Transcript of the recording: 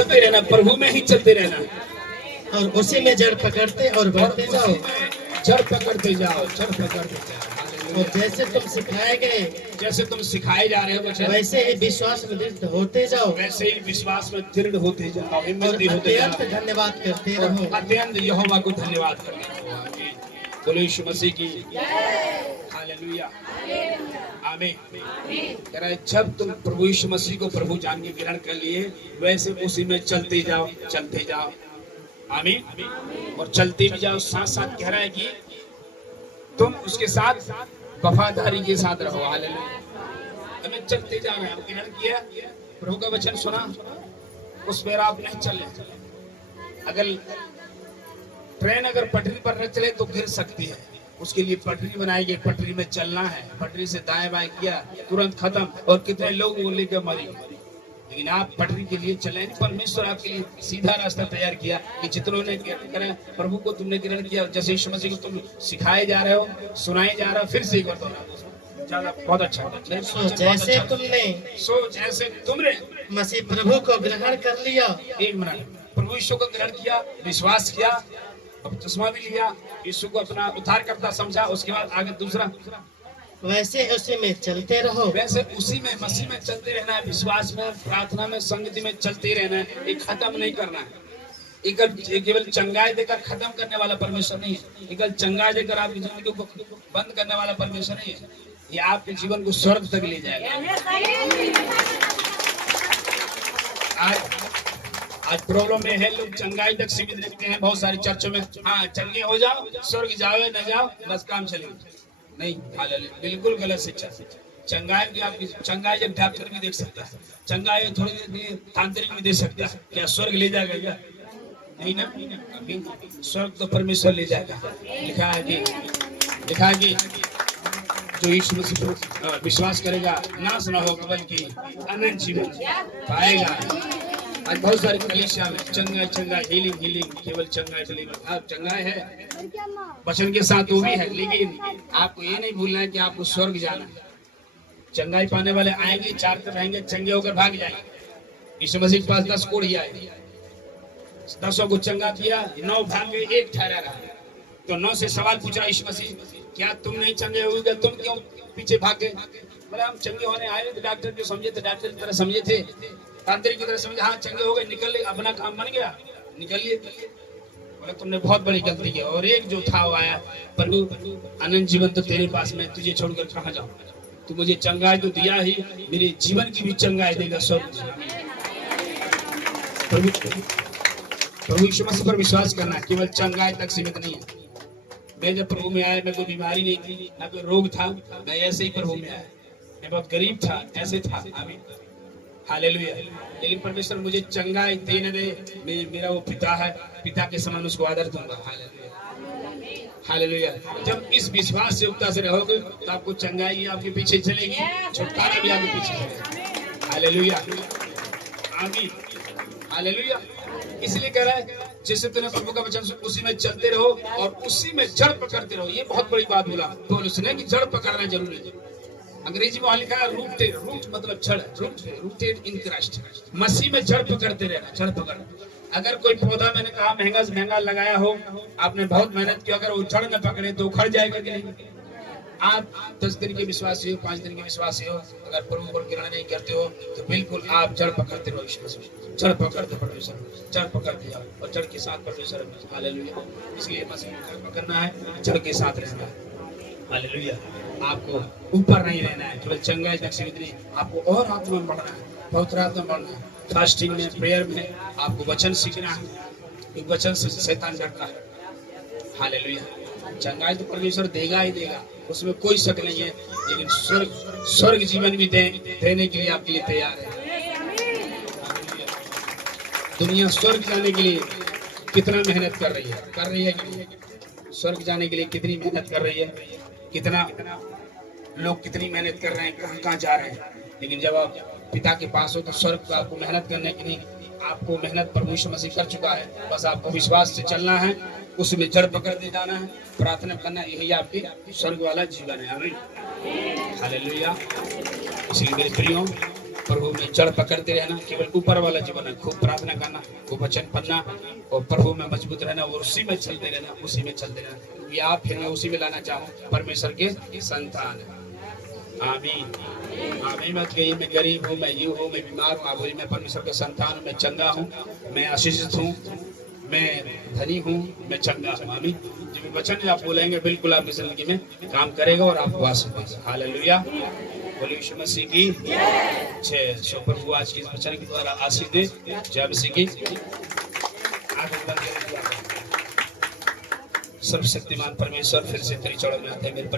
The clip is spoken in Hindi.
चलते रहना, प्रभु में ही चलते रहना, और उसी में जड़ पकड़ते और बढ़ते जाओ। जड़ पकड़ते जाओ, जड़ पकड़ते जाओ। और जैसे तुम सिखाए गए, जैसे तुम सिखाए जा रहे हो बच्चे, वैसे ही विश्वास में दृढ़ होते जाओ, वैसे ही विश्वास में दृढ़ होते जाओ, और हिम्मती होते जाओ, अत्यंत धन्यवाद करते और रहो। अत्यंत यहोवा को धन्यवाद करते रहो। आमीन। बोलो यीशु मसीह की हालेलुया, आमीन। कह रहा है जब तुम प्रभु यीशु मसीह को प्रभु जान के ग्रहण कर लिए, वैसे उसी में चलते जाओ, चलते जाओ, आमीन। और चलते भी जाओ, साथ साथ कह रहा है कि तुम उसके साथ वफादारी के साथ रहो। हालेलुया। हमें चलते जाना है, ग्रहण किया, प्रभु का वचन सुना, उस पर आप नहीं चले। अगर ट्रेन अगर पटरी पर न चले तो गिर सकती है, उसके लिए पटरी बनाई गई, पटरी में चलना है, पटरी से दाएं बाएं किया, तुरंत खत्म, और कितने लोग वो लेकर मरे। लेकिन आप पटरी के लिए चले, परमेश्वर आपके लिए सीधा रास्ता तैयार किया कि जितनों ने करा प्रभु को तुमने ग्रहण किया, जैसे यीशु मसीह को तुम सिखाए जा रहे हो, सुनाए जा रहे हो, फिर से एक बार दोहराओ। ज्यादा बहुत अच्छा। जैसे तुमने मसीह प्रभु को ग्रहण कर लिया, एक मिनट, प्रभु यीशु को ग्रहण किया, विश्वास किया, अब चश्मा भी लिया, यीशु को अपना उद्धार करता समझा, उसके बाद आगे दूसरा, वैसे उसी में चलते रहो। वैसे उसी में मसीह में चलते रहना है, विश्वास में, प्रार्थना में, संगति में चलते रहना है। ये खत्म नहीं करना है। केवल चंगाई देकर खत्म करने वाला परमेश्वर नहीं है, केवल चंगाई देकर आपकी जिंदगी को बंद करने वाला परमेश्वर नहीं है। ये आपके जीवन को स्वर्ग तक ले जाएगा। आज प्रॉब्लम में है, लोग चंगाई तक सीमित रखते हैं बहुत सारे चर्चों में। हाँ, चंगे हो जाओ, स्वर्ग जाओ न जाओ, बस काम चलेगा। नहीं, हालेलुया, बिल्कुल गलत शिक्षा। चंगाई भी आपकी, चंगाई जब डॉक्टर भी देख सकता है, चंगाई थोड़ी देर तांत्रिक भी दे सकता है, क्या स्वर्ग ले जाएगा क्या? नहीं ना, स्वर्ग तो परमेश्वर ले जाएगा। लिखा है कि जो यीशु मसीह पर विश्वास करेगा नाश न होगा बल्कि अनंत जीवन पाएगा। आज बहुत सारे कलीसिया में चंगाई हीलिंग, केवल चंगाई डिलीवर। आप चंगाई है वचन के साथ वो भी है, लेकिन आपको ये नहीं भूलना है कि आपको स्वर्ग जाना है। चंगाई पाने वाले आएंगे, चार तरफ रहेंगे, चंगे होकर भाग जाएंगे। यीशु मसीह के पास 10 कोढ़ी आए, 10 को चंगा किया, 9 भाग गए, 1 ठहरा रहा। तो 9 से सवाल पूछा यीशु मसीह, क्या तुम नहीं चंगे हुए, तुम क्यों पीछे भाग गए? बोले हम चंगे होने आए थे, डॉक्टर जो समझे थे, डॉक्टर की तरह समझे थे, तांत्रिक की तरह समझे, हाँ चंगे हो गए, निकल लिए, अपना काम बन गया, निकल लिए। बोले तुमने बहुत बड़ी गलती की। और एक जो था वो आया, प्रभु अनंत जीवन तो तेरे पास में, तुझे छोड़कर कहाँ जाऊँ? तू मुझे चंगाई तो दिया ही, मेरे जीवन की भी चंगाई देगा स्वर्ग। प्रभु यीशु मसीह पर विश्वास करना केवल चंगाई तक सीमित नहीं है। मैं जब प्रभु में आया, मैं कोई बीमारी नहीं थी, ना कोई रोग था, मैं ऐसे ही प्रभु में आया। मैं बहुत गरीब था, ऐसे था। आमीन, हालेलुया। लेकिन परमेश्वर मुझे चंगाई देने दे, मेरा वो पिता है, पिता के समान उसको आदर दूंगा। Hallelujah, hallelujah. जब इस विश्वास से युक्ता से रहोगे तो आपको चंगाई आपके पीछे चलेगी, छुटकारा भी आपके पीछे चलेगा। हालेलुया, आमीन, हालेलुया। इसलिए कह रहा है जैसे तूने प्रभु का वचन सुना, उसी में चलते रहो और उसी में जड़ पकड़ते रहो। ये बहुत बड़ी बात बोला पौलुस ने कि जड़ पकड़ना जरूरी है। अंग्रेजी में लिखा है रूटेड, रूट मतलब जड़, रूटेड इन क्राइस्ट। मसीह में जड़ पकड़ते रहना, जड़ पकड़ना। अगर कोई पौधा, मैंने कहा महंगा से महंगा लगाया हो, आपने बहुत मेहनत की, अगर वो जड़ न पकड़े तो उखड़ जाएगा कि नहीं? आप 10 दिन के विश्वासी हो, 5 दिन के विश्वासी हो, अगर प्रभु को ग्रहण नहीं करते हो तो बिल्कुल आप जड़ पकड़ते रहो। जड़ पकड़ते परमेश्वर, जड़ पकड़ते जाओ और जड़ के साथ परमेश्वर। हालेलुया। इसलिए मसीह को जड़ पकड़ना है, जड़ के साथ रहना है। हालेलुया। आपको ऊपर नहीं रहना है, केवल चंगाई तक सीमित नहीं, आपको और आत्मा में बढ़ना है, पवित्र आत्मा में बढ़ना है। फास्टिंग में, प्रेयर में आपको वचन सीखना है। एक वचन से शैतान डरता है। हालेलुया। चंगाई तो परमेश्वर देगा ही देगा, उसमें कोई शक नहीं है। लेकिन स्वर्ग जीवन भी देने के लिए आपके लिए तैयार है। दुनिया स्वर्ग जाने के लिए कितना मेहनत कर रही है कि नहीं? स्वर्ग जाने के लिए कितनी मेहनत कर रही है, कितना लोग कितनी मेहनत कर रहे हैं, कहाँ जा रहे हैं। लेकिन जब आप पिता के पास हो तो स्वर्ग को आपको मेहनत करने की नहीं, आपको मेहनत प्रभु यीशु मसीह कर चुका है। बस आपको विश्वास से चलना है, उसमें जड़ पकड़ दे जाना है, प्रार्थना करना, यही आपकी स्वर्ग वाला जीवन है। आमीन, हालेलुया। इसलिए मेरे प्रियो, प्रभु में जड़ पकड़ते रहना, केवल ऊपर वाला जीवन है, खूब प्रार्थना करना, खूब वचन पढ़ना और प्रभु में मजबूत रहना और उसी में चलते रहना, उसी में चलते रहना। या फिर मैं उसी में लाना चाहूँ, परमेश्वर के संतान। आमीन आमीन मत कहिए मैं गरीब हूँ, मैं यूं हूँ, मैं बीमार हूँ। आप बोलिए मैं परमेश्वर का संतान हूँ, मैं चंगा हूँ, मैं आशीषित हूँ, मैं धनी हूँ, मैं चंगा हूँ। आमीन। जो भी वचन आप बोलेंगे बिल्कुल आपकी जिंदगी में काम करेगा और आपको आशीष देगा। हालेलुया। बोलिए यीशु मसीह की जय। सो प्रभु आज की इस वचन के द्वारा आशीष दे। जय मसीह की। आंखें बंद कर दीजिए। सर्वशक्तिमान परमेश्वर फिर से तेरी चढ़ में आते हैं मेरे